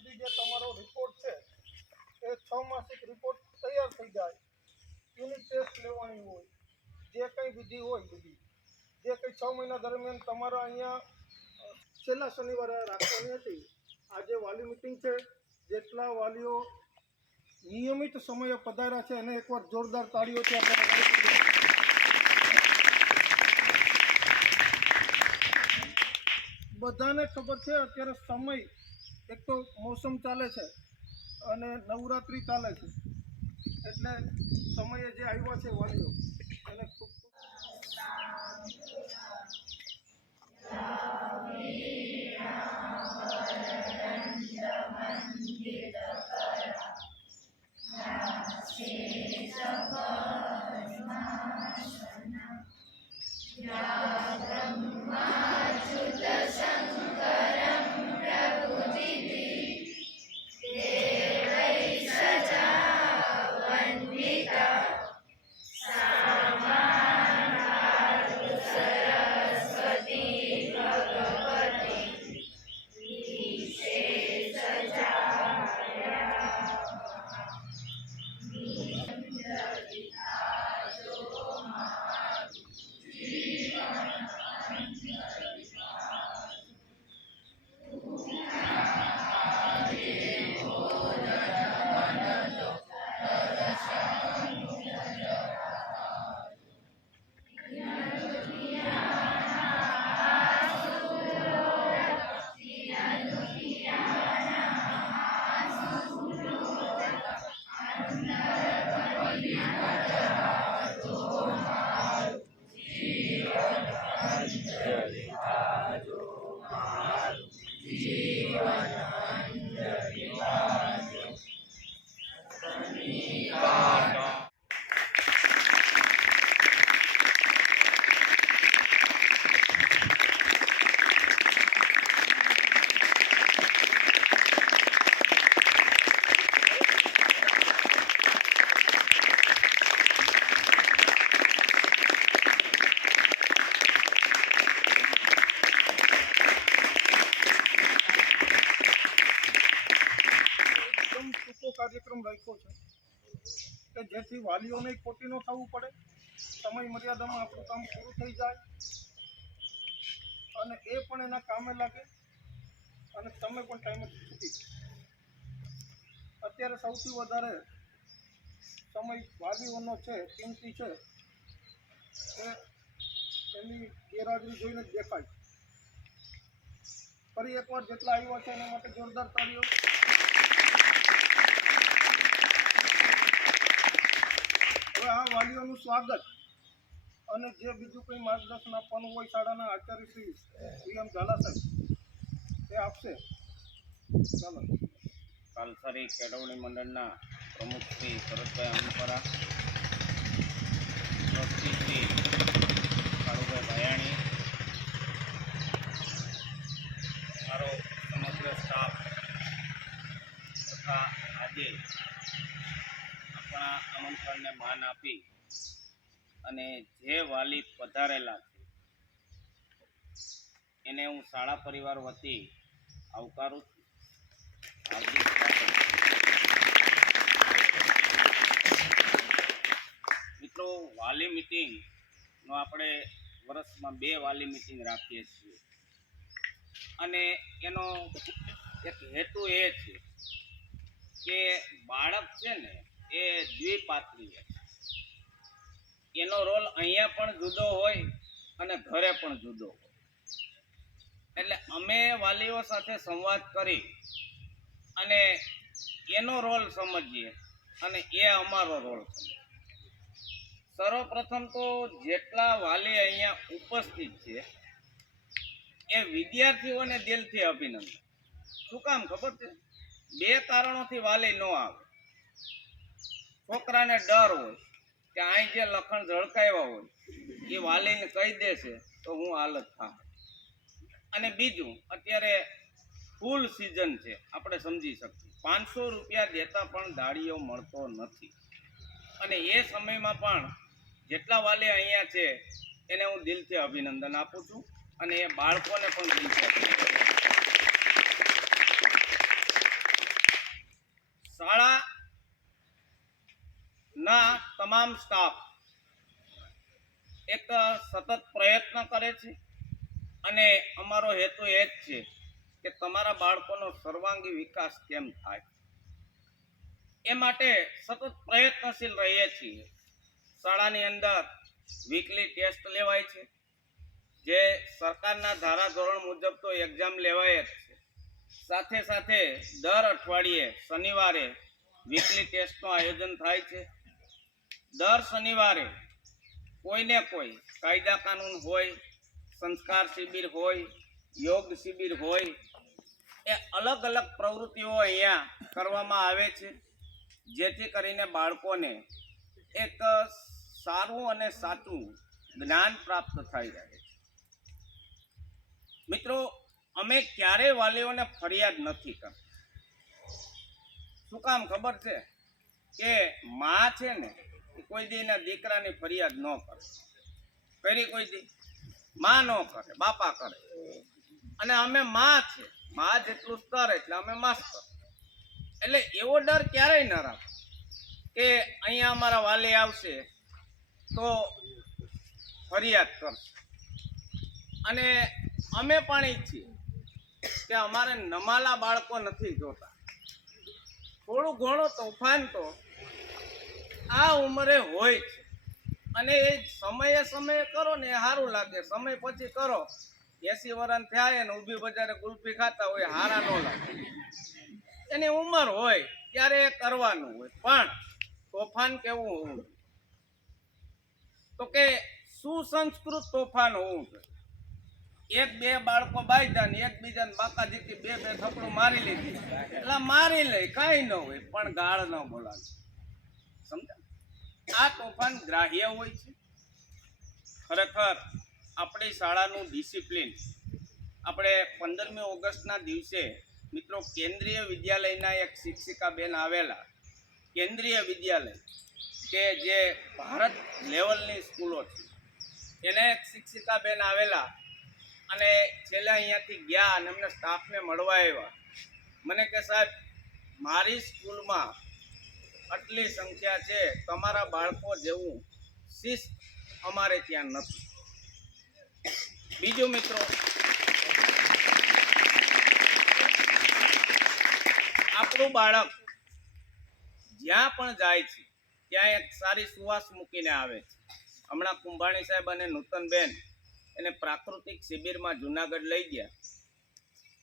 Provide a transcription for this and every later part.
સુધી જે તમારો રિપોર્ટ છે એ 6 માસિક રિપોર્ટ તૈયાર થઈ જાય, યુનિટ ટેસ્ટ લેવાની હોય, જે કંઈ વિધિ હોય બધી, જે કંઈ 6 મહિના દરમિયાન તમારા અહીંયા છેલ્લા શનિવારે રાખવાની હતી. આજે વાલી મિટિંગ છે. જેટલા વાલીઓ નિયમિત સમયે પધાર્યા છે એને એકવાર જોરદાર તાળીઓથી આપણે બધાને ખબર છે અત્યારે સમય એક તો મોસમ ચાલે છે અને નવરાત્રિ ચાલે છે, એટલે સમયે જે આવ્યા છે વાલીઓ એને ખૂબ કાર્યક્રમ રાખ્યો છે કે જેથી વાલીઓને ખોટી ન થવું પડે, સમય મર્યાદામાં આપણું કામ પૂરું થઈ જાય અને એ પણ એના કામે લાગે અને તમે પણ ટાઈમે છૂટી. અત્યારે સૌથી વધારે સમય વાલીઓનો છે, કિંમતી છે, એ એની ગેરહાજરી જોઈને જ દેખાય. ફરી એકવાર જેટલા આવ્યા છે એના માટે જોરદાર તાળીઓ. હવે આ વાલીઓનું સ્વાગત અને જે બીજું કંઈ માર્ગદર્શન આપવાનું હોય શાળાના આચાર્ય શ્રી VM ઝાલા સાહેબ એ આપશે. ચાલો. કાલસારી કેળવણી મંડળના પ્રમુખ શ્રી ભરતભાઈ અનુપરા, ટ્રસ્ટી શ્રી કાળુભાઈ ભાયાણી, મારો સમગ્ર સ્ટાફ તથા આજે આપણા આમંત્રણને માન આપી અને જે વાલી પધારેલા છે એને હું શાળા પરિવાર વતી આવકારું છું. હાર્દિક સ્વાગત. મિત્રો, વાલી મિટિંગનો આપણે વર્ષમાં 2 વાલી મિટિંગ રાખીએ છીએ અને એનો એક હેતુ એ છે કે બાળક છે ને એ દ્વિપાત્રીય, એનો રોલ અહીંયા પણ જુદો હોય અને ઘરે પણ જુદો હોય. એટલે અમે વાલીઓ સાથે સંવાદ કરી અને એનો રોલ સમજીએ અને એ અમારો રોલ સમજીએ. સર્વપ્રથમ તો જેટલા વાલી અહીંયા ઉપસ્થિત છે એ વિદ્યાર્થીઓને દિલથી અભિનંદન. શું કામ ખબર છે? 2 કારણોથી વાલી ન આવે. છોકરાને ડર હોય કે અહીં જે લખણ ઝળકાવ્યા હોય એ વાલીને કહી દેશે તો હું હાલત થાય. અને બીજું, અત્યારે ફૂલ સિઝન છે, આપણે સમજી શકીએ. 500 રૂપિયા દેતા પણ દાળીઓ મળતો નથી અને એ સમયમાં પણ જેટલા વાલી અહીંયા છે એને હું દિલથી અભિનંદન આપું છું અને એ બાળકોને પણ દિલથી અભિનંદન. તમામ સ્ટાફ એક સતત પ્રયત્ન કરે છે અને અમારો હેતુ એ જ છે કે તમારા બાળકોનો સર્વાંગી વિકાસ કેમ થાય એ માટે સતત પ્રયત્નશીલ રહીએ છીએ. શાળાની અંદર વીકલી ટેસ્ટ લેવાય છે, જે સરકારના ધારાધોરણ મુજબ તો એક્ઝામ લેવાય જ છે. સાથે સાથે દર અઠવાડિયે શનિવારે વીકલી ટેસ્ટનું આયોજન થાય છે. દર શનિવારે કોઈને કોઈ કાયદા કાનૂન હોય, સંસ્કાર શિબિર હોય, યોગ શિબિર હોય, એ અલગ અલગ પ્રવૃત્તિઓ અહીંયા કરવામાં આવે છે, જેથી કરીને બાળકોને એક સારું અને સાચું જ્ઞાન પ્રાપ્ત થઈ રહે છે. મિત્રો, અમે ક્યારેય વાલીઓને ફરિયાદ નથી કરતા. શું કામ ખબર છે? કે માં છે ને એ કોઈ દી એના દીકરાની ફરિયાદ ન કરે. કરી કોઈ દી માં ન કરે, બાપા કરે. અને અમે માં છે, માં જેટલું સ્તર એટલે અમે માસ્તર. એટલે એવો ડર ક્યારેય ન રાખો કે અહીંયા અમારા વાલી આવશે તો ફરિયાદ કરશે. અને અમે પણ ઈચ્છીએ કે અમારે નમાલા બાળકો નથી જોતા. થોડું ઘણું તોફાન તો આ ઉંમરે હોય છે, અને એ સમયે કરો ને એ સારું લાગે. સમય પછી કરો, 80 વર્ષ થયા ને ઊભી બજારે ગુલ્ફી ખાતા હોય, હારા ન લાગે. એની ઉંમર હોય ત્યારે એ કરવાનું હોય. પણ તોફાન કેવું હોવું જોઈએ? તો કે સુસંસ્કૃત તોફાન હોવું જોઈએ. એક બે બાળકો બાંધ્યા ને એકબીજાને બાકાજીથી બે થપ્પડું મારી લીધી એટલે મારી લે, કાંઈ ન હોય, પણ ગાળ ન બોલાવે. સમજા? આ તોફાન ગ્રાહ્ય હોય છે. ખરેખર આપણી શાળાનું ડિસિપ્લિન, આપણે 15મી ઓગસ્ટના દિવસે મિત્રો કેન્દ્રીય વિદ્યાલયના એક શિક્ષિકા બેન આવેલા, કેન્દ્રીય વિદ્યાલય કે જે ભારત લેવલની સ્કૂલો છે, એને એક શિક્ષિકા બેન આવેલા અને છેલ્લે અહીંયાથી ગયા અને અમને સ્ટાફને મળવા આવ્યા. મને કે સાહેબ, મારી સ્કૂલમાં આટલી સંખ્યા છે, તમારા બાળકો જેવું શિસ્ત અમારે ત્યાં નથી. બીજું મિત્રો, આપણું બાળક જ્યાં પણ જાય છે ત્યાં એક સારી સુવાસ મૂકીને આવે છે. હમણાં કુંભાણી સાહેબ અને નૂતનબેન એને પ્રાકૃતિક શિબિરમાં જુનાગઢ લઈ ગયા.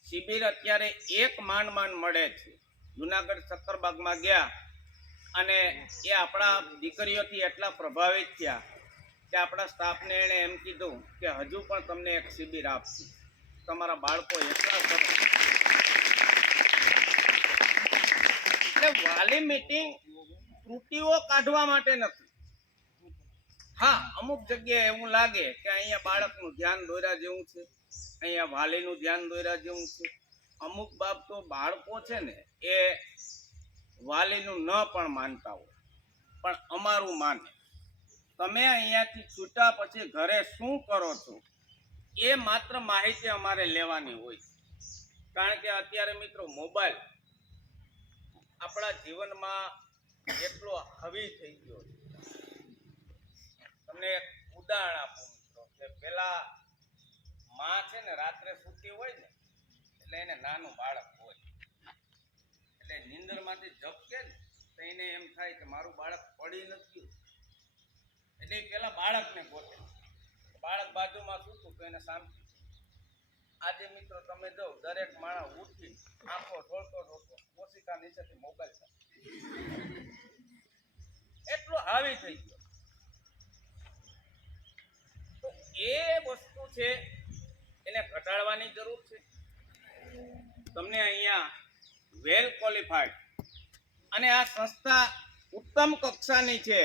શિબિર અત્યારે એક માંડ મળે છે. જુનાગઢ સક્કરબાગમાં ગયા અને એ આપણા દીકરીઓથી એટલા પ્રભાવિત થયા કે આપણા સ્ટાફને એણે એમ કીધું કે હજુ પણ તમને એક શિબિર આપશું. તમારા બાળકો એટલા સરસ. એટલે વાલી મીટિંગ ત્રુટીઓ કાઢવા માટે નથી. હા, અમુક જગ્યાએ એવું લાગે કે અહીંયા બાળકનું ધ્યાન દોર્યા જેવું છે, અહીંયા વાલીનું ધ્યાન દોર્યા જેવું છે. અમુક બાબતો બાળકો છે ને એ વાલીનું ન પણ માનતા હોય, પણ અમારું માને. તમે અહીંયાથી છૂટા પછી ઘરે શું કરો છો એ માત્ર માહિતી અમારે લેવાની હોય. કારણ કે અત્યારે મિત્રો મોબાઈલ આપણા જીવનમાં એટલો હાવી થઈ ગયો છે. તમને એક ઉદાહરણ આપું મિત્રો, કે પેલા માં છે ને રાત્રે સૂતી હોય ને એટલે એને નાનું બાળક હોય, એટલે નીંદરમાંથી ઝપકે ને તો એને એમ થાય કે મારું બાળક પડી નથી. એટલે પેલા બાળકને ગોતે. બાળક બાજુમાં સૂતું તો એને શાંતિ. આજે મિત્રો તમે જો દરેક માણસ ઉઠી આંખો ઢોળતો કોશિકા નીચેથી મોબાઈલ એટલો હાવી થઈ ગયો. તો એ વસ્તુ છે એને ઘટાડવાની જરૂર છે. તમને અહીંયા વેલ ક્વોલિફાઈડ અને આ સંસ્થા ઉત્તમ કક્ષાની છે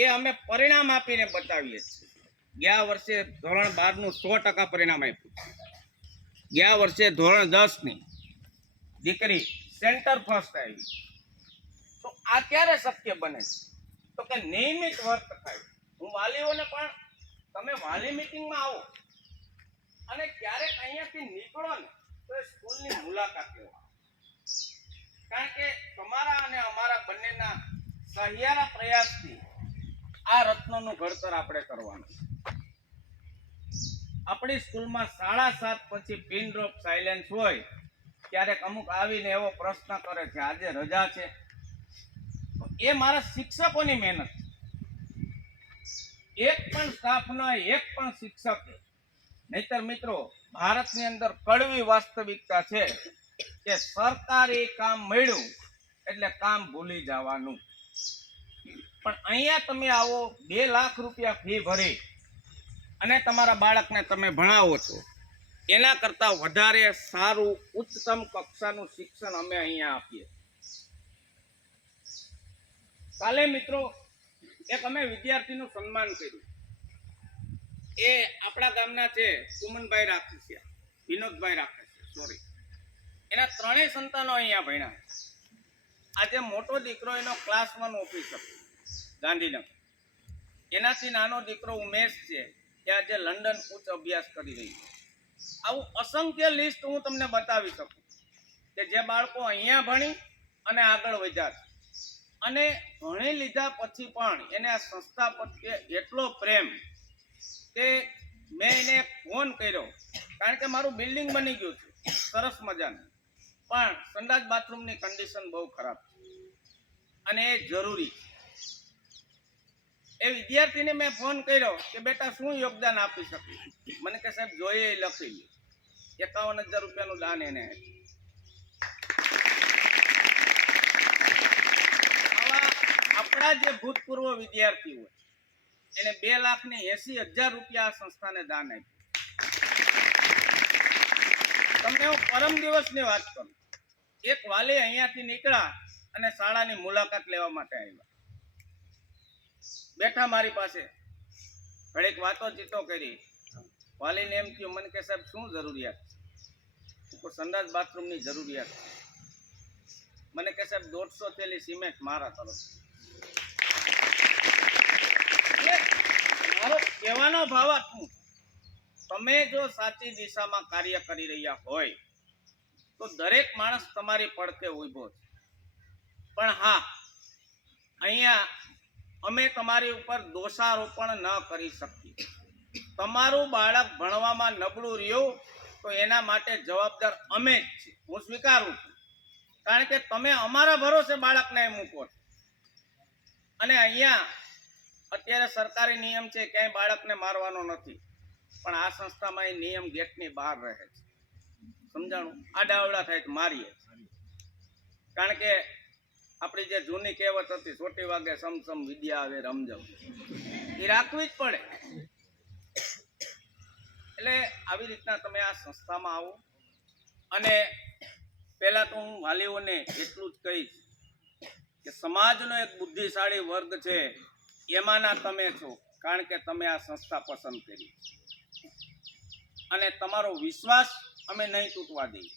એ અમે પરિણામ આપીને બતાવીએ છીએ. ગયા વર્ષે ધોરણ 12નું 100% પરિણામ આપ્યું. ગયા વર્ષે ધોરણ 10ની દીકરી સેન્ટર ફર્સ્ટ આવી. તો આ ક્યારે શક્ય બને છે? તો કે નિયમિત વર્ક થાય. હું વાલીઓને પણ, તમે વાલી મીટિંગમાં આવો અને ક્યારેક અહીંયાથી નીકળો ને તો એ સ્કૂલની મુલાકાત લેવા. કારણ કે તમારા અને અમારા બંનેના સહિયારા પ્રયાસથી આ રત્નોનું ઘડતર આપણે કરવાનું. આપણી સ્કૂલમાં 7:30 પછી પિન ડ્રોપ સાયલેન્સ હોય, ક્યારેક અમુક આવીને એવો પ્રશ્ન કરે છે આજે રજા છે. તો એ મારા શિક્ષકોની મહેનત છે. એક પણ સ્ટાફના એક પણ શિક્ષકે, નહીતર મિત્રો ભારતની અંદર કડવી વાસ્તવિકતા છે કે સરકારી કામ મળ્યું એટલે કામ ભૂલી જવાનું. પણ અહીંયા તમે આવો 2 લાખ રૂપિયા ફી ભરી અને તમારા બાળકને તમે ભણાવો છો, એના કરતાં વધારે સારું ઉચ્ચતમ કક્ષાનું શિક્ષણ અમે અહીંયા આપીએ. કાલે મિત્રો એક અમે વિદ્યાર્થીનું સન્માન કર્યું. એ આપણા ગામના છે, સુમનભાઈ રાખીસિયા, વિનોદભાઈ રાખીસિયા, સોરી. એના 3 સંતાનો અહીંયા ભણ્યા. આજે મોટો દીકરો એનો ક્લાસ 1 ઓફિસર ગાંધીનગર. એનાથી નાનો દીકરો ઉમેશ છે, તે આજે લંડન ઉચ્ચ અભ્યાસ કરી રહી છે. આવું અસંખ્ય લિસ્ટ હું તમને બતાવી શકું કે જે બાળકો અહીંયા ભણી અને આગળ વધ્યા છે. અને ભણી લીધા પછી પણ એને આ સંસ્થા પ્રત્યે એટલો પ્રેમ કે મેં એને ફોન કર્યો, કારણ કે મારું બિલ્ડિંગ બની ગયું છે સરસ મજાનું, પણ સંડાસ બાથરૂમની કન્ડિશન બહુ ખરાબ છે અને એ જરૂરી છે. એ વિદ્યાર્થીને મેં ફોન કર્યો કે બેટા શું યોગદાન આપી શકું? મને કે સાહેબ જોઈએ એ લખી લે. 51,000 રૂપિયાનું દાન એને. આવા આપણા જે ભૂતપૂર્વ વિદ્યાર્થીઓ એને 2,80,000 રૂપિયા આ સંસ્થાને દાન આપ્યું. તમને હું પરમ દિવસની વાત કરું. એક વાલી અહીંયાથી નીકળ્યા અને શાળાની મુલાકાત લેવા માટે આવ્યા. બેઠા મારી પાસે, ઘડીક વાતો ચીતો કરી. વાલીને એમ થયું, મને કે સાહેબ શું જરૂરિયાત છે? સંડાસ બાથરૂમની જરૂરિયાત છે. મને કે સાહેબ 150 થેલી સિમેન્ટ મારા તરફ. મારો કહેવાનો ભાવ શું, તમે જો સાચી દિશામાં કાર્ય કરી રહ્યા હોય તો દરેક માણસ તમારી પડખે ઊભો છે. પણ હા, અહીંયા અમે તમારી ઉપર દોષારોપણ ન કરી શકીએ. તમારું બાળક ભણવામાં નબળું રહ્યું તો એના માટે જવાબદાર અમે જ છીએ, હું સ્વીકારું છું. કારણ કે તમે અમારા ભરોસે બાળકને મૂકો છો. અને અહીંયા અત્યારે સરકારી નિયમ છે, ક્યાંય બાળકને મારવાનો નથી, પણ આ સંસ્થામાં એ નિયમ ગેટની બહાર રહે છે. સમજાણું? આડાઅવળા થાય તો મારીએ. કારણ કે આપણી જે જૂની કહેવત હતી, છોટી વાગે સમસમ વિદ્યા આવે રમઝમ, એ રાખવી જ પડે. એટલે આવી રીતના તમે આ સંસ્થામાં આવો. અને પહેલાં તો હું વાલીઓને એટલું જ કહીશ કે સમાજનો એક બુદ્ધિશાળી વર્ગ છે, એમાંના તમે છો, કારણ કે તમે આ સંસ્થા પસંદ કરી અને તમારો વિશ્વાસ અમે નહીં તૂટવા દઈએ.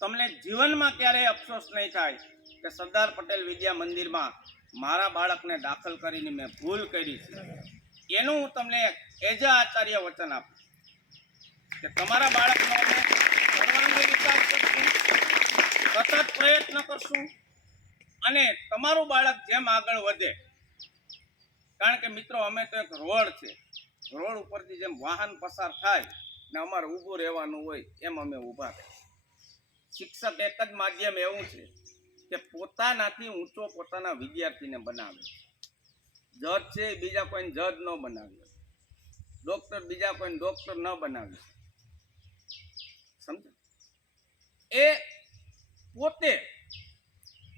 તમને જીવનમાં ક્યારેય અફસોસ નહીં થાય કે સરદાર પટેલ વિદ્યા મંદિરમાં મારા બાળકને દાખલ કરીને મેં ભૂલ કરી છે. એનું હું તમને એજ આચાર્ય વચન આપું કે તમારા બાળકનો અમે સર્વાંગી વિકાસ કરશું, સતત પ્રયત્ન કરશું અને તમારું બાળક જેમ આગળ વધે. કારણ કે મિત્રો અમે તો એક રોડ છે, રોડ ઉપરથી જેમ વાહન પસાર થાય ને અમારે ઊભું રહેવાનું હોય એમ અમે ઊભા થાય. શિક્ષક એક જ માધ્યમ એવું છે કે પોતાનાથી ઊંચો પોતાના વિદ્યાર્થીને બનાવે. જજ છે એ બીજા કોઈને જજ ન બનાવે, ડૉક્ટર બીજા કોઈને ડૉક્ટર ન બનાવે. સમજો? એ પોતે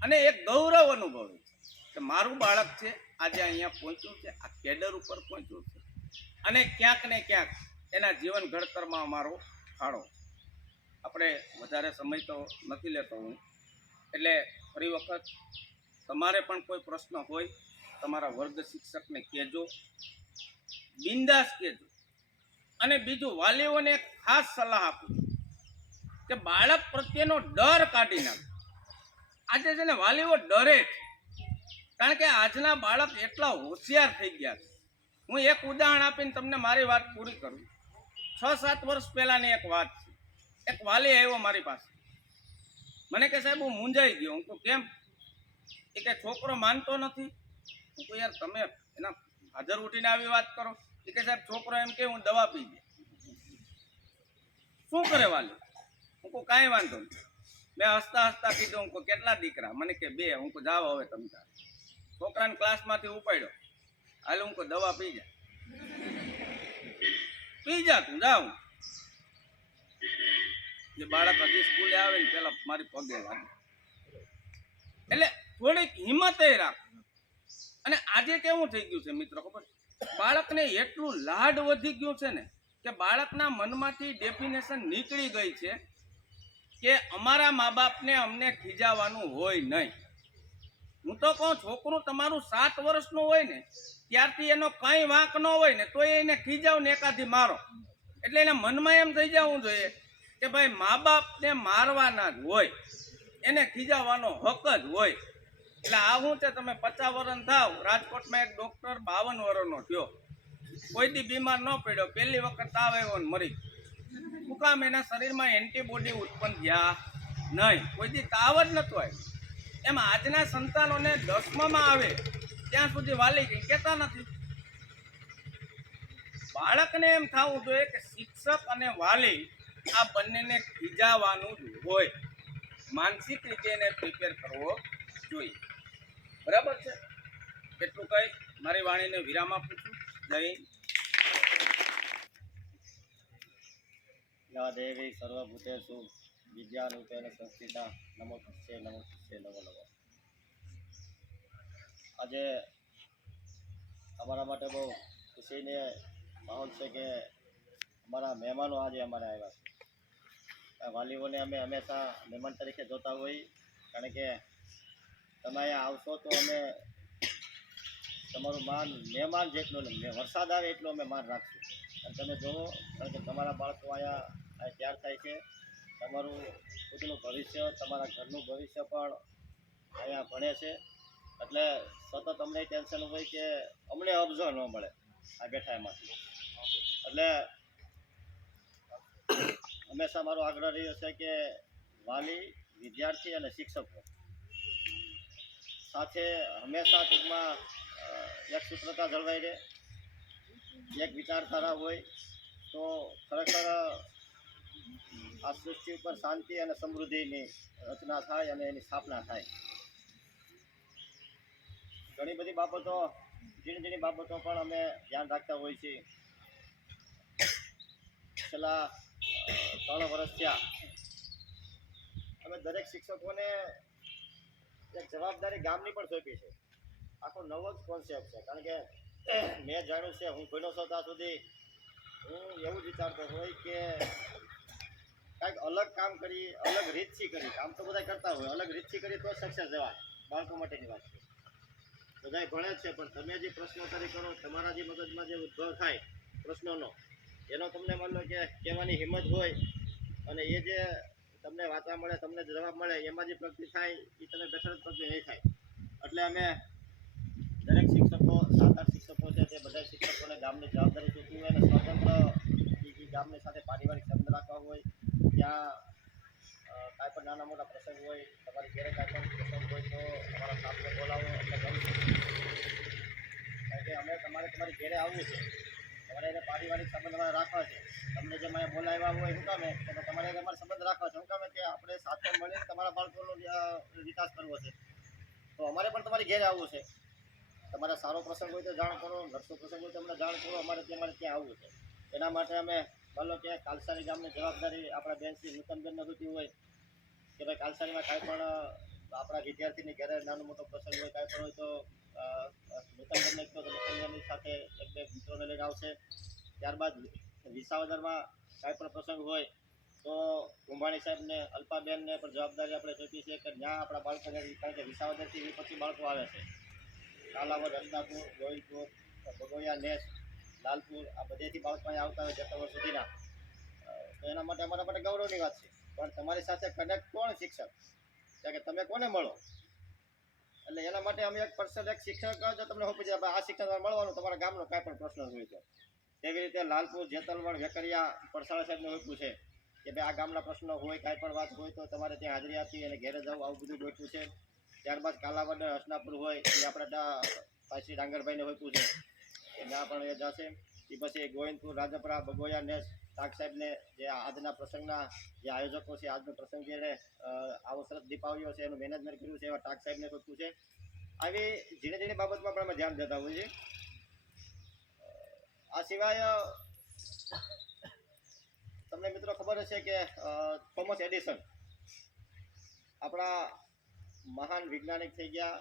અને એક ગૌરવ અનુભવે છે કે મારું બાળક છે આજે અહીંયા પહોંચ્યું છે, આ કેડર ઉપર પહોંચ્યું છે અને ક્યાંક ને ક્યાંક એના જીવન ઘડતરમાં અમારો ફાળો. આપણે વધારે સમય તો નથી લેતો હું, એટલે ફરી વખત તમારે પણ કોઈ પ્રશ્ન હોય તમારા વર્ગ શિક્ષકને કહેજો, બિંદાસ કહેજો. અને બીજું, વાલીઓને એક ખાસ સલાહ આપું કે બાળક પ્રત્યેનો ડર કાઢી નાખો. આજે છે ને વાલીઓ ડરે છે, કારણ કે આજના બાળક એટલા હોશિયાર થઈ ગયા છે. હું એક ઉદાહરણ આપીને તમને મારી વાત પૂરી કરું. 6-7 વર્ષ પહેલાંની એક વાત છે. એક વાલી આવ્યો મારી પાસે, મને કે સાહેબ હું મૂંઝાઈ ગયો. હું કહું કેમ? એ કે છોકરો માનતો નથી. હું કહું યાર તમે એના હાજર ઉઠીને આવી વાત કરો. એ કે સાહેબ છોકરો એમ કે હું દવા પી જાય. શું કરે વાલી? હું કહું કાંઈ વાંધો નહીં. મેં હસતા હસતા કીધું હું કહું કેટલા દીકરા? મને કે 2. હું કહું જાઓ હવે તમે તાર. છોકરાને ક્લાસમાંથી ઉપાડ્યો. હાલ હું કહું દવા પી જા. પી જા તું જાઉં. જે બાળક હજી સ્કૂલે આવે ને પેલા મારી પગે લાગે. એટલે થોડીક હિંમત રાખ. અને આજે કેવું થઈ ગયું છે મિત્રો ખબર? બાળકને એટલું લાડ વધી ગયું છે ને કે બાળકના મનમાંથી ડેફિનેશન નીકળી ગઈ છે કે અમારા મા બાપને અમને ખીજાવાનું હોય નહીં. હું તો કહું છોકરું તમારું 7 વર્ષનું હોય ને ત્યારથી એનો કંઈ વાંક ન હોય ને તો એને ખીજાવ ને એકાથી મારો. એટલે એના મનમાં એમ થઈ જવું જોઈએ કે ભાઈ મા બાપને મારવાના જ હોય, એને ખીજાવવાનો હક જ હોય. એટલે આ શું છે, તમે 50 વર્ષ થાવ. રાજકોટમાં એક ડૉક્ટર 52 વર્ષનો થયો, કોઈ દી બીમાર ન પડ્યો, પહેલી વખત તાવ આવ્યો ને મરી. શું કામ? એના શરીરમાં એન્ટીબોડી ઉત્પન્ન થયા નહીં, કોઈ દી તાવ જ નતો આવ્યો. એમ આજના સંતાનોને 10માં આવે ત્યાં સુધી વાલી કંઈ કહેતા નથી. બાળકને એમ થવું જોઈએ કે શિક્ષક અને વાલી આ બંનેને ખીજાવાનું જ હોય, માનસિક રીતે એને પ્રિપેર કરવો જોઈએ. બરાબર છે? એટલું કહી મારી વાણીને વિરામ આપું છું. જય હિન્દ. યા દેવી સર્વભૂતેષુ વિદ્યારૂપેણ સંસ્થિતા નમો તસ્સે નમો તસ્સે નમો નમઃ. આજે અમારા માટે બહુ ખુશીને માહોલ છે કે અમારા મહેમાનો આજે અમારે આવ્યા છે. આ વાલીઓને અમે હંમેશા મહેમાન તરીકે જોતા હોઈએ, કારણ કે તમે અહીંયા આવશો તો અમે તમારું માન મહેમાન જેટલું ને વરસાદ આવે એટલું અમે માન રાખશું. અને તમે જુઓ, કારણ કે તમારા બાળકો અહીંયા તૈયાર થાય છે, તમારું ખુદનું ભવિષ્ય, તમારા ઘરનું ભવિષ્ય પણ અહીંયા ભણે છે. એટલે સતત અમને ટેન્શન હોય કે અમને અબજો ન મળે આ બેઠા એમાંથી. એટલે હંમેશા મારો આગ્રહ રહ્યો છે કે વાલી, વિદ્યાર્થી અને શિક્ષકો સાથે હંમેશા ટૂંકમાં એક સૂત્રતા જળવાઈ રહે, એક વિચારધારા હોય તો ખરેખર આ સૃષ્ટિ ઉપર શાંતિ અને સમૃદ્ધિની રચના થાય અને એની સ્થાપના થાય. ઘણી બધી બાબતો, ઝીણી ઝીણી બાબતો પણ અમે ધ્યાન રાખતા હોઈએ છીએ. છેલ્લા 3 વર્ષ થયા અમે દરેક શિક્ષકોને એક જવાબદારી ગામની પણ સોંપી છે. આખો નવો જ કોન્સેપ્ટ છે, કારણ કે મેં જાણ્યું છે, હું ભણ્યો છું ત્યાં સુધી હું એવું જ વિચારતો હોય કે કાંઈક અલગ કામ કરી, અલગ રીતથી કરી. કામ તો બધા કરતા હોય, અલગ રીતથી કરી તો સક્સેસ જવાય. બાળકો માટેની વાત છે, બધા ભણે જ છે, પણ તમે જે પ્રશ્નોત્તરી કરો, તમારા જે મગજમાં જે ઉદ્ભવ થાય પ્રશ્નોનો, એનો તમને માન લો કે કહેવાની હિંમત હોય અને એ જે તમને વાંચવા મળે, તમને જવાબ મળે, એમાં જે પ્રગતિ થાય એ તમે બેઠા પ્રગતિ નહીં થાય. એટલે અમે દરેક શિક્ષકો, 7-8 શિક્ષકો છે, તે બધા શિક્ષકોને ગામની જવાબદારી ચૂકવી હોય અને સ્વતંત્ર ગામની સાથે પારિવારિક સંબંધ રાખવા હોય. ત્યાં કાંઈ પણ નાના મોટા પ્રસંગ હોય, તમારી ઘરે કાંઈ પણ પ્રસંગ હોય તો તમારા સ્ટાફને બોલાવો, એટલે ગમી શકે. કારણ કે અમે તમારી ઘરે આવવું છે, તમારે એને પારિવારિક સંબંધ અમારે રાખવા છે. તમને જે મેં બોલાવ્યા હોય શું કામે, તો તમારે અમારે સંબંધ રાખવા છે. શું કામે કે આપણે સાથે મળીને તમારા બાળકોનો વિકાસ કરવો છે, તો અમારે પણ તમારી ઘરે આવવું છે. તમારે સારો પ્રસંગ હોય તો જાણ કરો, નરસો પ્રસંગ હોય તો અમને જાણ કરો, અમારે ત્યાં આવવું છે. એના માટે અમે બોલો કે કાલસારી ગામની જવાબદારી આપણા બેન શ્રી નૂતનબેનને થતી હોય કે ભાઈ કાલસારીમાં કાંઈ પણ આપણા વિદ્યાર્થીની ઘરે નાનો મોટો પ્રસંગ હોય, કાંઈ પણ હોય તો નૂતનબેનને કહો તો નૂતનબેનની સાથે 1-2 મિત્રોને લઈને આવશે. ત્યારબાદ વિસાવદરમાં કાંઈ પણ પ્રસંગ હોય તો કુંભાણી સાહેબને, અલ્પાબેનને પણ જવાબદારી આપણે સોંપી છે કે ત્યાં આપણા બાળકોને, કારણ કે વિસાવદરથી 25 બાળકો આવે છે. કાલાવડ, રત્નાપુર, ગોવિંદપુર, ભગોયા, નેસ, લાલપુર, આ બધેથી બાળકો અહીંયા આવતા હોય 7 વર્ષ સુધીના. તો એના માટે અમારા માટે ગૌરવની વાત છે. પણ તમારી સાથે કનેક્ટ કોણ? શિક્ષક. કારણ કે તમે કોને મળો, એટલે એના માટે અમે એક શિક્ષક જો તમને હોપી જાય આ શિક્ષક મળવાનું, તમારા ગામનો કાંઈ પણ પ્રશ્ન હોય તો. તેવી રીતે લાલપુર, જેતલવડ, વેકરિયા, પરસાળા સાહેબને હોપ્યું છે કે ભાઈ આ ગામના પ્રશ્નો હોય, કાંઈ પણ વાત હોય તો તમારે ત્યાં હાજરી આપી અને ઘેરે જવું, આવું બધું ગોઠવું છે. ત્યારબાદ કાલાવડ હસનાપુર હોય એ આપણે ત્યાં પાછી ડાંગરભાઈને હોય પૂછે કે ત્યાં પણ એ જશે. એ પછી ગોવિંદપુર, રાજપરા, બગોયા, નેસ ટાક સાહેબને જે આજના પ્રસંગના જે આયોજકો છે, આજનો પ્રસંગ જેને આવો સરસ દીપાવલીઓ છે એનું મેનેજમેન્ટ કર્યું છે એવા ટાક સાહેબને કોઈ પૂછે. આવી ઝીણી ઝીણી બાબતમાં પણ અમે ધ્યાન દેતા હોઈએ છીએ. આ સિવાય તમને મિત્રો ખબર હશે કે થોમસ એડિસન આપણા મહાન વૈજ્ઞાનિક થઈ ગયા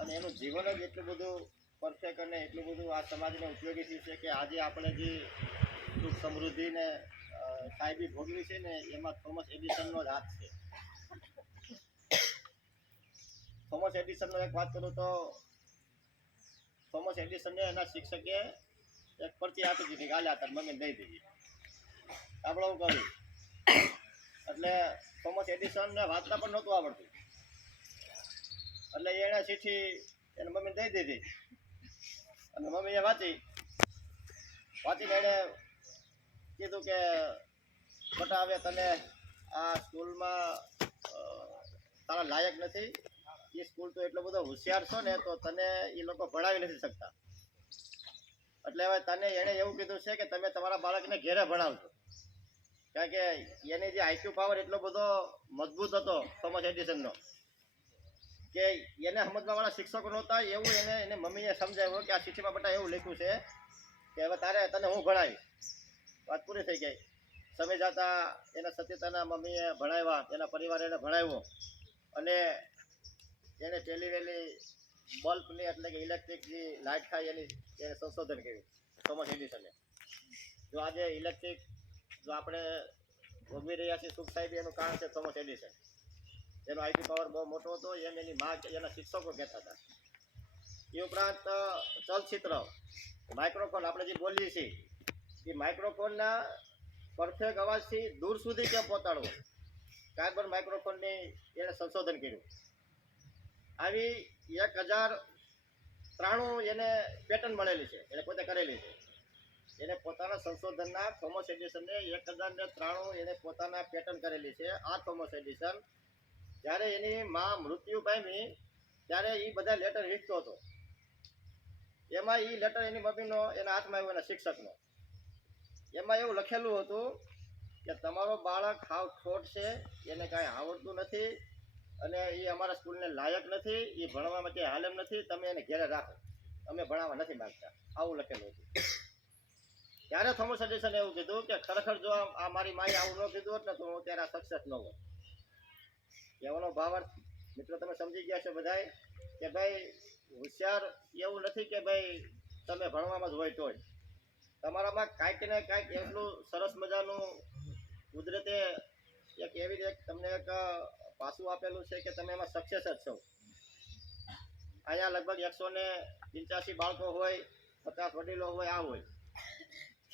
અને એનું જીવન જ એટલું બધું પરફેક્ટ અને એટલું બધું આ સમાજને ઉપયોગી છે કે આજે આપણે જે સુખ સમૃદ્ધિ ને સાહેબી ભોગવી છે ને એમાં થોમસ એડિસનનો જ હાથ છે. થોમસ એડિસનનો એક વાત કરું તો થોમસ એડિસનને એના શિક્ષકે એક પરચી આપી દીધી, ગાલે હતા મમ્મીને દઈ દીધી. આપણે હું કહ્યું એટલે થોમસ એડિસનને વાંચતા પણ નહોતું આવડતું એટલે એણે ચિઠ્ઠી એને મમ્મીને દઈ દીધી અને મમ્મીએ વાંચીને એણે કીધું કે બટા હવે તને આ સ્કૂલમાં તારા લાયક નથી, એ સ્કૂલ તો એટલો બધો હોશિયાર છો ને તો તને એ લોકો ભણાવી નથી શકતા, એટલે હવે તને એણે એવું કીધું છે કે તમે તમારા બાળકને ઘેરે ભણાવજો. કારણ કે એની જે આઈક્યુ પાવર એટલો બધો મજબૂત હતો થોમસ એડિસનનો કે એને સમજવાવાળા શિક્ષકો નહોતા. એવું એને મમ્મીએ સમજાવ્યું કે આ ચિઠ્ઠીમાં બટા એવું લખ્યું છે કે હવે તને હું ભણાવીશ. વાત પૂરી થઈ ગઈ. સમય જતા એના સત્યતાના મમ્મીએ ભણાવ્યા, એના પરિવારે એને ભણાવ્યો અને એને પહેલી વહેલી બલ્બની એટલે કે ઇલેક્ટ્રિક જે લાઇટ થાય એને સંશોધન કર્યું થોમસ એડિસને. જો આજે ઇલેક્ટ્રિક જો આપણે ભોગવી રહ્યા છીએ સુખ સાહેબ એનું કારણ છે થોમસ એડિસન. એનો આઈક્યુ પાવર બહુ મોટો હતો એમ એની માં એના શિક્ષકો કહેતા હતા. એ ઉપરાંત ચલચિત્ર માઇક્રોફોન આપણે જે બોલીએ છીએ એ માઇક્રોફોનના પરફેક્ટ અવાજથી દૂર સુધી કેમ પહોંચાડવો, કાર્બન માઇક્રોફોનની એણે સંશોધન કર્યું. આવી 1093 એને પેટર્ન મળેલી છે, એને પોતે કરેલી છે. એને પોતાના સંશોધનના થોમસ એડિસનને 1093 એને પોતાના પેટર્ન કરેલી છે. આ થોમસ એડિસન જ્યારે એની માં મૃત્યુ પામી ત્યારે એ બધા લેટર વીખતો હતો. એમાં એ લેટર એની મમ્મીનો એના હાથમાં આવ્યો એના શિક્ષકનો. એમાં એવું લખેલું હતું કે તમારો બાળક હાવ ખોટ છે, એને કાંઈ આવડતું નથી અને એ અમારા સ્કૂલને લાયક નથી, એ ભણવા માટે હાલ એમ નથી, તમે એને ઘેરે રાખો, અમે ભણાવવા નથી માગતા, આવું લખેલું હતું. ત્યારે થોમસ એડિસને એવું કીધું કે ખરેખર જો આ મારી માએ આવું ન કીધું હોત ને તો હું ત્યારે આ સક્સેસ ન હોત. કહેવાનો ભાવાર્થ મિત્રો તમે સમજી ગયા છો બધાય કે ભાઈ હોશિયાર એવું નથી કે ભાઈ તમે ભણવામાં જ હોય તોય તમારામાં કાંઈક ને કાંઈક એટલું સરસ મજાનું કુદરતે એક એવી એક તમને એક પાસું આપેલું છે કે તમે એમાં સક્સેસ જ છો. અહીંયા લગભગ 185 બાળકો હોય, 50 વડીલો હોય, આ હોય.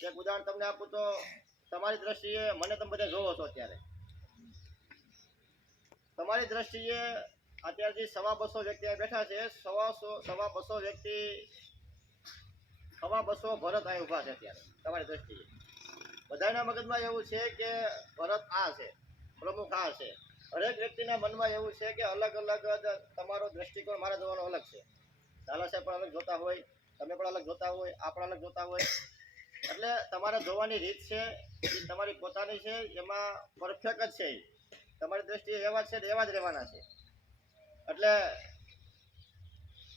એક ઉદાહરણ તમને આપું તો તમારી દ્રષ્ટિએ મને તમે બધા જોવો છો અત્યારે, તમારી દ્રષ્ટિએ અત્યારે જે 250 વ્યક્તિ બેઠા છે, 250 વ્યક્તિ 250 ભરત અહીં ઊભા છે અત્યારે તમારી દ્રષ્ટિએ. બધાના મગજમાં એવું છે કે ભરત આ છે, પ્રમુખ આ છે. હરેક વ્યક્તિના મનમાં એવું છે કે અલગ અલગ તમારો દ્રષ્ટિકોણ મારા જોવાનો અલગ છે. લાલા સાહેબ પણ અલગ જોતા હોય, તમે પણ અલગ જોતા હોય, આ પણ અલગ જોતા હોય. એટલે તમારે જોવાની રીત છે એ તમારી પોતાની છે, એમાં પરફેક્ટ જ છે. તમારી દ્રષ્ટિએ એવા છે એવા જ રહેવાના છે. એટલે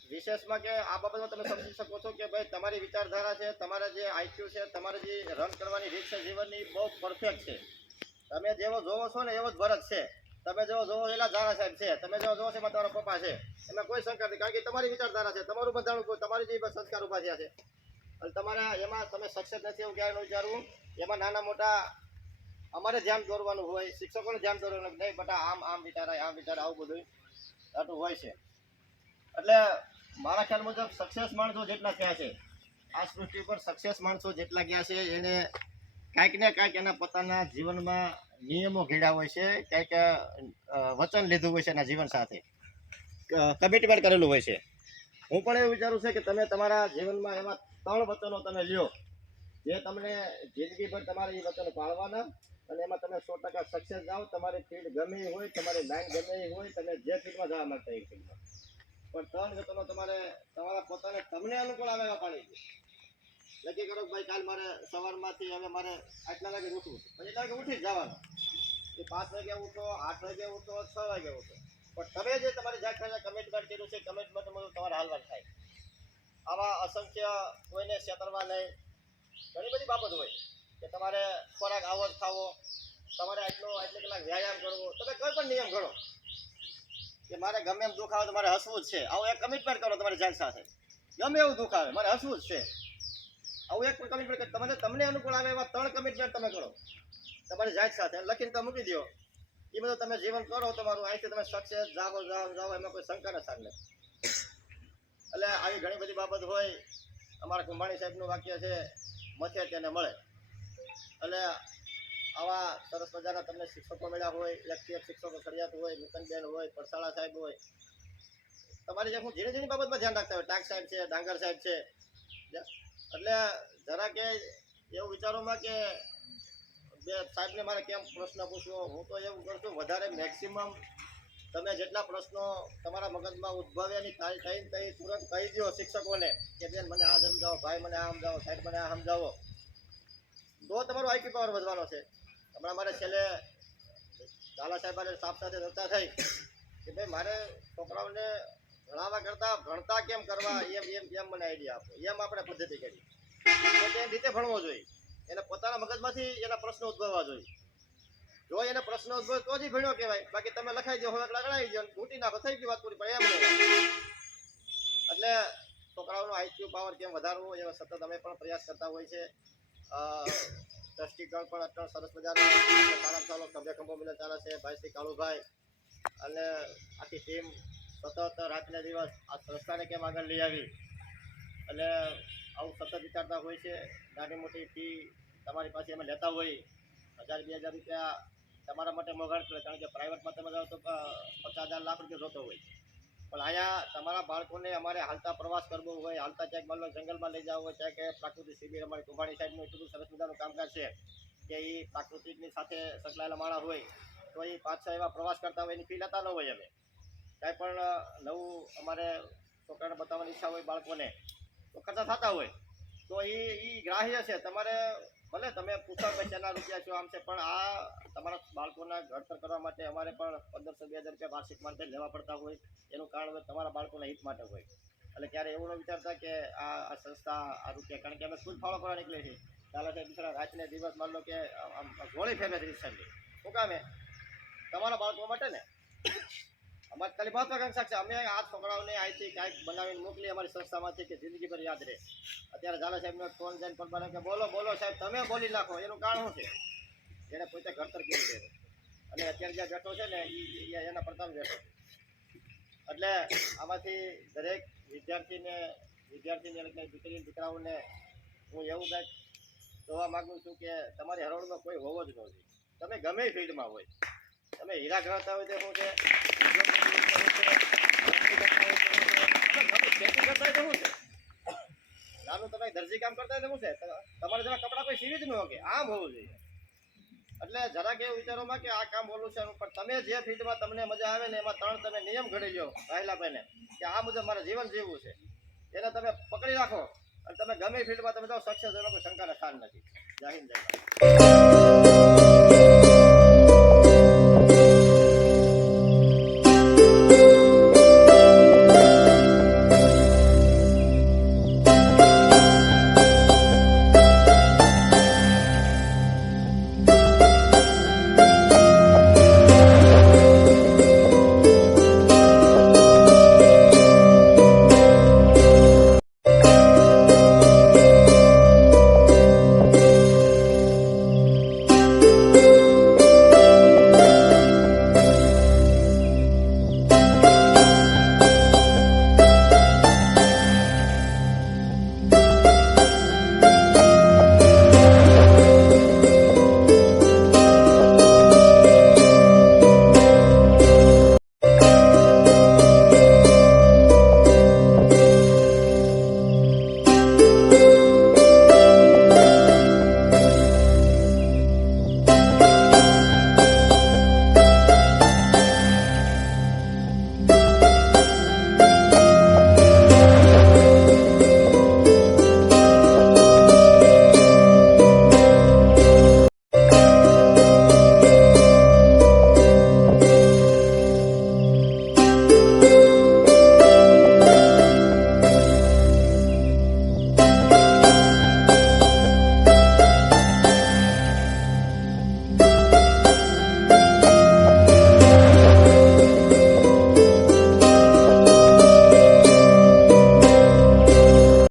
વિશેષમાં કે આ બાબતમાં તમે સમજી શકો છો કે ભાઈ તમારી વિચારધારા છે, તમારા જે આઈક્યુ છે, તમારી જે રન કરવાની રીત છે જીવનની બહુ પરફેક્ટ છે. તમે જેવો જોવો છો ને એવો જ ભરત છે. તમે જેવો જોવો એલા ઝારા સાહેબ છે, તમે જેવો જોવો છો એમાં તમારા પપ્પા છે. એમાં કોઈ શંકા નથી, કારણ કે તમારી વિચારધારા છે, તમારું બંધારણ, તમારી જે સંસ્કાર ઉભા થયા છે. અને તમારા એમાં તમે સક્સેસ નથી એવું ક્યારે વિચારવું. એમાં નાના મોટા અમારે ધ્યાન દોરવાનું હોય, શિક્ષકોને ધ્યાન દોરવાનું નહીં, બટા આમ વિચારાય, આમ વિચાર, આવું બધું આટલું હોય છે. એટલે મારા ખ્યાલ મુજબ સક્સેસ માણસો જેટલા થયા છે આ સૃષ્ટિ ઉપર, સક્સેસ માણસો જેટલા ગયા છે એને કાંઈક ને કાંઈક એના પોતાના જીવનમાં નિયમો ઘડ્યા હોય છે, કંઈક વચન લીધું હોય છે એના જીવન સાથે, કમિટમેન્ટ કરેલું હોય છે. હું પણ એવું વિચારું છું કે તમે તમારા જીવનમાં એમાં 3 વચનો તમે લ્યો જે તમને જિંદગીભર તમારે એ વચનો પાળવાના અને એમાં તમે 100% સક્સેસ જાઓ. તમારી ફિલ્ડ ગમે એ હોય, તમારી લાઈન ગમે એ હોય, તમે જે ફિલ્ડમાં જવા માંગતા એ ફિલ્ડમાં, પણ 3 જતનો તમારે તમારા પોતાને તમને અનુકૂળ આવે એવા પાડી દો. નક્કી કરો કે ભાઈ કાલ મારે સવારમાંથી હવે મારે આટલા વાગે ઉઠવું છે, પછી એટલા વાગે ઉઠી જ જવાનું. એ 5 વાગે ઉઠો, 8 વાગે ઉઠો, 6 વાગે ઉઠો, પણ તમે જે તમારી જાત સાથે કમિટમેન્ટ કર્યું છે, કમિટમેન્ટ મુજબ તમારે હાલવાનું થાય. આવા અસંખ્ય કોઈને છેતરવા નહીં. ઘણી બધી બાબત હોય કે તમારે ખોરાક આવો જ ખાવો, તમારે આટલી કલાક વ્યાયામ કરવો, તમે કોઈ પણ નિયમ ઘડો કે મારે ગમે એમ દુઃખ આવે તો મારે હસવું જ છે, આવું એક કમિટમેન્ટ કરો તમારી જાત સાથે. ગમે એવું દુઃખ આવે મારે હસવું જ છે, આવું એક કમિટમેન્ટ કરો. તમને અનુકૂળ આવે એવા 3 કમિટમેન્ટ તમે કરો તમારી જાત સાથે, લખીને તમે મૂકી દો. એ બધું તમે જીવન કરો તમારું, અહીંથી તમે સક્સેસ જાઓ, એમાં કોઈ શંકા નથી. એટલે આવી ઘણી બધી બાબત હોય. અમારા કુંભાણી સાહેબનું વાક્ય છે, મથે તેને મળે. એટલે આવા સરસ મજાના તમને શિક્ષકો મળ્યા હોય, એક શિક્ષકો ફરિયાદ હોય, નૂતનબેન હોય, પરસાળા સાહેબ હોય, તમારી જે હું ઝીણી બાબતમાં ધ્યાન રાખતા હોય, ટાક સાહેબ છે, ડાંગર સાહેબ છે. એટલે જરા કે એવું વિચારોમાં કે બે સાહેબને મારે કેમ પ્રશ્ન પૂછવો, હું તો એવું કરું છું વધારે મેક્સિમમ તમે જેટલા પ્રશ્નો તમારા મગજમાં ઉદ્ભવે એની તઈ તુરંત કહી દો શિક્ષકોને કે બેન મને આ સમજાવો, ભાઈ મને આ સમજાવો, સાહેબ મને આ સમજાવો, તો તમારો આઈક્યુ પાવર વધવાનો છે. હમણાં મારે છેલ્લે ઝાલા સાહેબ સાહેબ સાથે ચર્ચા થઈ કે ભાઈ મારે છોકરાઓને ભણાવવા કરતાં ભણતા કેમ કરવા, એમ મને આઈડિયા આપો, એમ આપણે પદ્ધતિ કરી તો એમ રીતે ભણવો જોઈએ. એને પોતાના મગજમાંથી એના પ્રશ્નો ઉદ્ભવવા જોઈએ. જો એને પ્રશ્ન ઉદ્ભવે તો જ ભણ્યો કહેવાય, બાકી તમે લખાઈ દો, હવે લગાડી દો, મૂટી નાખો, થઈ ગઈ વાત પૂરી. પણ એમ નહીં. એટલે છોકરાઓનો આઈક્યુ પાવર કેમ વધારવો એવો સતત અમે પણ પ્રયાસ કરતા હોય છે. દ્રષ્ટિગણ પણ અત્યારે સરસ મજાનો સારા ચાલો સભ્ય ખંભો મિલે ચાલે છે, ભાઈ શ્રી કાળુભાઈ અને આખી ટીમ સતત રાતને દિવસ આ સંસ્થાને કેમ આગળ લઈ આવી. એટલે આવું સતત વિચારતા હોય છે. નાની મોટી ફી તમારી પાસે અમે લેતા હોય, 1000-2000 રૂપિયા તમારા માટે મોંઘાડ પડે, કારણ કે પ્રાઇવેટમાં તમે જાઓ તો 50,000 લાખ રૂપિયા જોતો હોય. પણ અહીંયા તમારા બાળકોને અમારે હાલતા પ્રવાસ કરવો હોય, હાલતા ક્યાંક માનો જંગલમાં લઈ જવું હોય, ક્યાંક પ્રાકૃતિક શિબિર, અમારી કુંભાણી સાહેબનું એટલું સરસ મજાનું કામકાજ છે કે એ પ્રાકૃતિકની સાથે સંકળાયેલા માણસ હોય તો એ 5-6 એવા પ્રવાસ કરતા હોય, એની ફી લેતા ન હોય. અમે કાંઈ પણ નવું અમારે છોકરાને બતાવવાની ઈચ્છા હોય બાળકોને તો ખર્ચા થતા હોય, તો એ ગ્રાહ્ય છે. તમારે ભલે તમે પૂછો કે શેના રૂપિયા શું આમ છે, પણ આ તમારા બાળકોના ઘડતર કરવા માટે અમારે પણ 1500-2000 રૂપિયા વાર્ષિક માટે લેવા પડતા હોય. એનું કારણ હોય તમારા બાળકોના હિત માટે હોય. એટલે ક્યારે એવું ન વિચારતા કે આ સંસ્થા આ રૂપિયા, કારણ કે અમે સ્કૂલ ફોલો કરવા નીકળીએ છીએ, ચાલો સાહેબ બિચારા રાતને દિવસ માન લો કે ગોળી ફેરવે છે રિક્ષાની. શું કામે તમારા બાળકો માટે ને અમારે ખાલી મહત્વાકાંક્ષા છે. અમે આ છોકરાઓને અહીંથી કાંઈક બનાવીને મોકલી અમારી સંસ્થામાંથી કે જિંદગીભર યાદ રહે. અત્યારે ઝાલા સાહેબનો ફોન જઈને પણ બને કે બોલો સાહેબ તમે બોલી નાખો. એનું કારણ શું છે? એને પોતે ઘડતર કર્યું છે અને અત્યારે જ્યાં બેઠો છે ને એ એના પ્રતાપ બેઠો. એટલે આમાંથી દરેક વિદ્યાર્થીને દીકરાઓને હું એવું કંઈક જોવા માગું છું કે તમારી હરોળમાં કોઈ હોવો જ ન જોઈએ. તમે ગમે ફિલ્ડમાં હોય, તમે હીરા ગણતા હોય તો શું છે, ખેતી કરતા હોય તો શું છે, નાનું તમે દરજી કામ કરતા હોય તો શું છે, તમારે જરા કપડાં કોઈ સીવી જ ન હોય, આમ હોવું જોઈએ. એટલે જરાક એવું વિચારોમાં કે આ કામ બોલું છે, પણ તમે જે ફિલ્ડમાં તમને મજા આવે ને એમાં 3 તમે નિયમ ઘડી લો પહેલા પહેલે કે આ મુજબ મારે જીવન જીવવું છે, એને તમે પકડી રાખો અને તમે ગમે ફિલ્ડમાં તમે જાઓ સક્સેસ એનો કોઈ શંકાને સ્થાન નથી. જય હિન્દ, જય ભારત.